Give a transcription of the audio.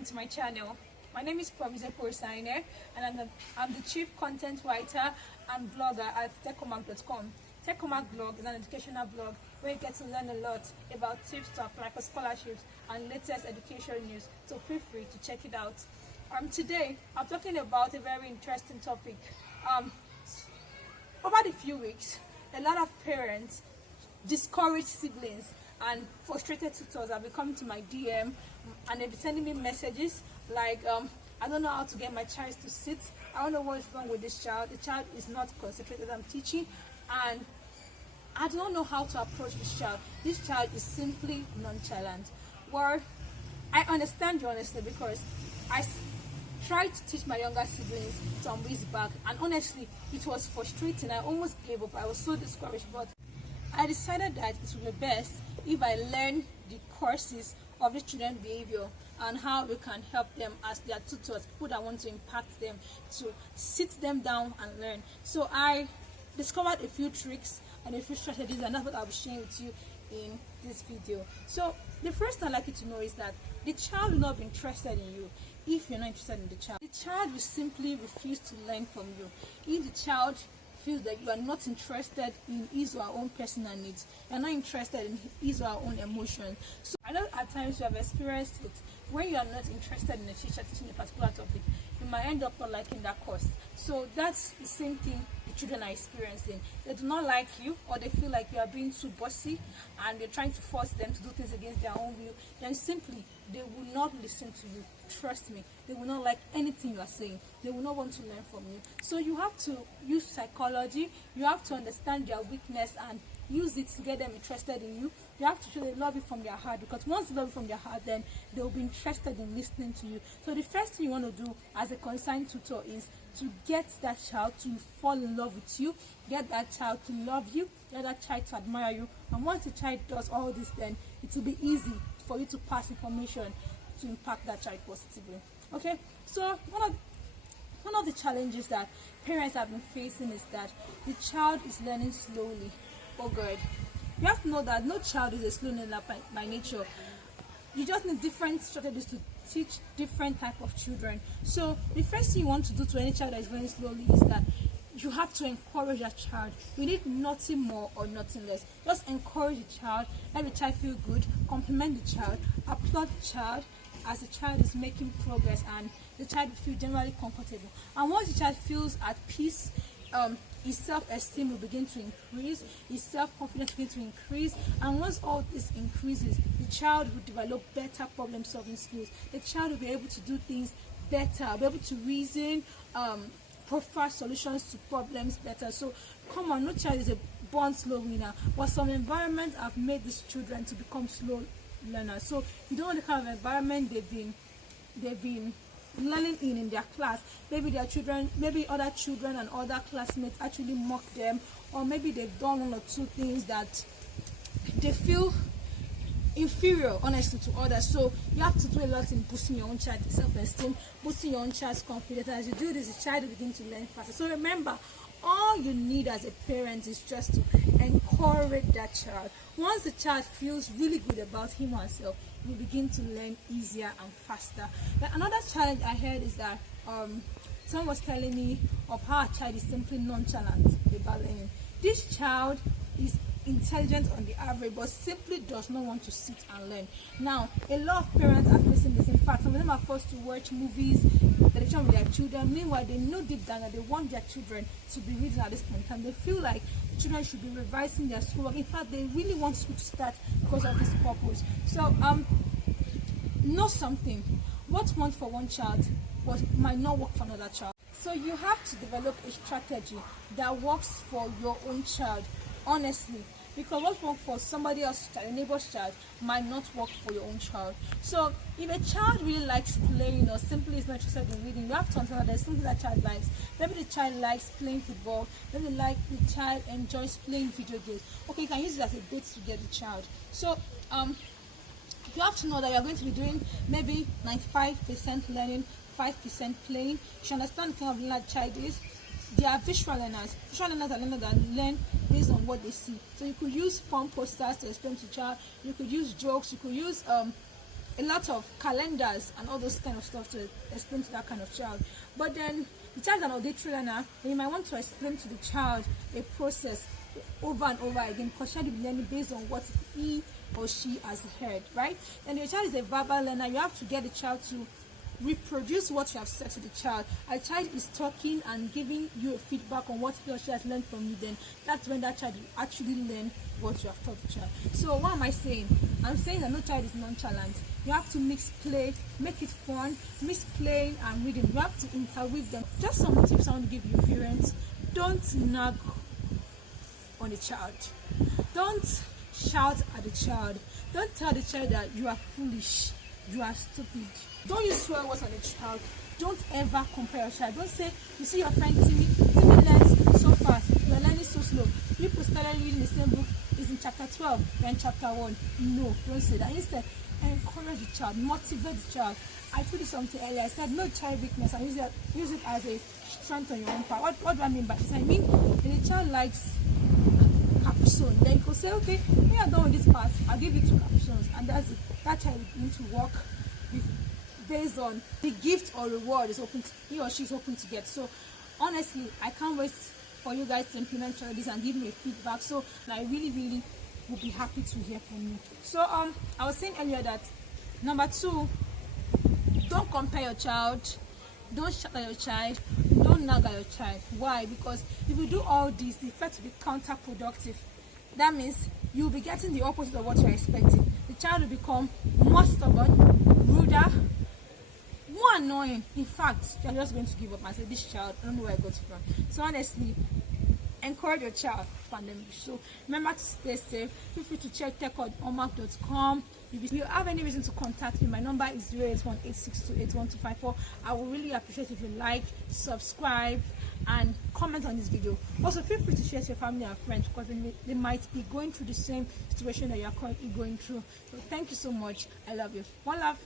welcome to my channel. My name is Promise Porsainer, and I'm the chief content writer and blogger at techcomac.com. Techcomac blog is an educational blog where you get to learn a lot about tips to apply for scholarships and latest education news, so feel free to check it out. Today I'm talking about a very interesting topic. Over the few weeks, a lot of parents, discouraged siblings and frustrated tutors have been coming to my DM and they've been sending me messages like, I don't know how to get my child to sit. I don't know what is wrong with this child. The child is not concentrated as I'm teaching, and I don't know how to approach this child. This child is simply nonchalant. Well, I understand you honestly, because I tried to teach my younger siblings some weeks back, and honestly it was frustrating. I almost gave up. I was so discouraged, but I decided that it would be best if I learn the courses of the children's behavior and how we can help them as their tutors, people that want to impact them, to sit them down and learn. So I discovered a few tricks and a few strategies, and that's what I'll be sharing with you in this video. So the first thing I'd like you to know is that the child will not be interested in you if you're not interested in the child. The child will simply refuse to learn from you. If the child feels that you are not interested in his or her own personal needs, you're not interested in his or her own emotions. So I know at times you have experienced it. When you are not interested in a teacher teaching a particular topic, you might end up not liking that course. So that's the same thing the children are experiencing. They do not like you, or they feel like you are being too bossy and you're trying to force them to do things against their own will. Then simply they will not listen to you. Trust me, they will not like anything you are saying. They will not want to learn from you. So you have to use psychology. You have to understand their weakness and use it to get them interested in you. You have to show they love you from their heart, because once they love you from their heart, then they will be interested in listening to you. So the first thing you want to do as a concerned tutor is to get that child to fall in love with you, get that child to love you, get that child to admire you. And once the child does all this, then it will be easy for you to pass information to impact that child positively. Okay, so one of the challenges that parents have been facing is that the child is learning slowly. Oh God, you have to know that no child is a slow learner by nature. You just need different strategies to teach different type of children. So the first thing you want to do to any child that is learning slowly is that you have to encourage that child. You need nothing more or nothing less. Just encourage the child, let the child feel good, compliment the child, applaud the child as the child is making progress, and the child will feel generally comfortable. And once the child feels at peace, his self-esteem will begin to increase, his self-confidence will begin to increase, and once all this increases, the child will develop better problem-solving skills. The child will be able to do things better, be able to reason, provide solutions to problems better. So come on, no child is a born slow learner, but some environments have made these children to become slow learners. So you don't know the kind of environment they've been learning in their class. Maybe their children, maybe other children and other classmates actually mock them, or maybe they've done one or two things that they feel inferior honestly to others. So you have to do a lot in boosting your own child's self-esteem, boosting your own child's confidence. As you do this, the child will begin to learn faster. So remember, all you need as a parent is just to encourage that child. Once the child feels really good about him or herself, you begin to learn easier and faster. But another challenge I heard is that someone was telling me of how a child is simply nonchalant about learning. This child is intelligent on the average, but simply does not want to sit and learn. Now, a lot of parents are facing this. In fact, some of them are forced to watch movies, television with their children. Meanwhile, they know deep down that they want their children to be reading at this point, and they feel like children should be revising their schoolwork. In fact, they really want school to start because of this purpose. So, know something. What works for one child might not work for another child. So you have to develop a strategy that works for your own child, honestly, because what works for somebody else's child, a neighbor's child, might not work for your own child. So if a child really likes playing or simply is not interested in reading, you have to understand that there's something that child likes. Maybe the child likes playing football, maybe the child enjoys playing video games. Okay, you can use it as a bait to get the child. So you have to know that you're going to be doing maybe 95% learning, 5% playing. You should understand the kind of learner the child is. They are visual learners. Visual learners are learners that learn based on what they see. So you could use fun posters to explain to the child. You could use jokes. You could use a a lot of calendars and all those kind of stuff to explain to that kind of child. But then the child is an auditory learner, and you might want to explain to the child a process over and over again, because child will be learning based on what he or she has heard, right? And your child is a verbal learner. You have to get the child to reproduce what you have said to the child. A child is talking and giving you a feedback on what he or she has learned from you, then that's when that child will actually learn what you have taught the child. So what am I saying? I'm saying that no child is nonchalant. You have to mix play, make it fun, mix playing and reading. You have to interweave them. Just some tips I want to give you parents. Don't nag on the child. Don't shout at the child. Don't tell the child that you are foolish, you are stupid. Don't use swear words on the child. Don't ever compare your child. Don't say, you see your friend Timmy learns so fast, you are learning so slow. People started reading the same book, is in chapter 12, you're in chapter 1. No, don't say that. Instead, encourage the child, motivate the child. I told you something earlier. I said no child weakness, and use it as a strength on your own part. What do I mean by this? I mean, if the child likes capsule, then you could say, okay, when you're done with this part, I'll give you 2 capsules, and that's it. That child will need to work with, based on the gift or reward he or she is hoping to get. So honestly, I can't wait for you guys to implement this and give me a feedback. So I really will be happy to hear from you. So I was saying earlier that number 2, don't compare your child, don't shout at your child, don't nag at your child. Why? Because if you do all this, the effect will be counterproductive. That means you'll be getting the opposite of what you're expecting. The child will become more stubborn, ruder, more annoying. In fact, you're just going to give up and say, this child, I don't know where I got it from. So honestly, encourage your child pandemic. So remember to stay safe. Feel free to check tech.omap.com. If you have any reason to contact me, my number is 08186281254. I will really appreciate if you like, subscribe, and comment on this video. Also, feel free to share to your family and friends, because they might be going through the same situation that you are currently going through. So thank you so much. I love you. One love.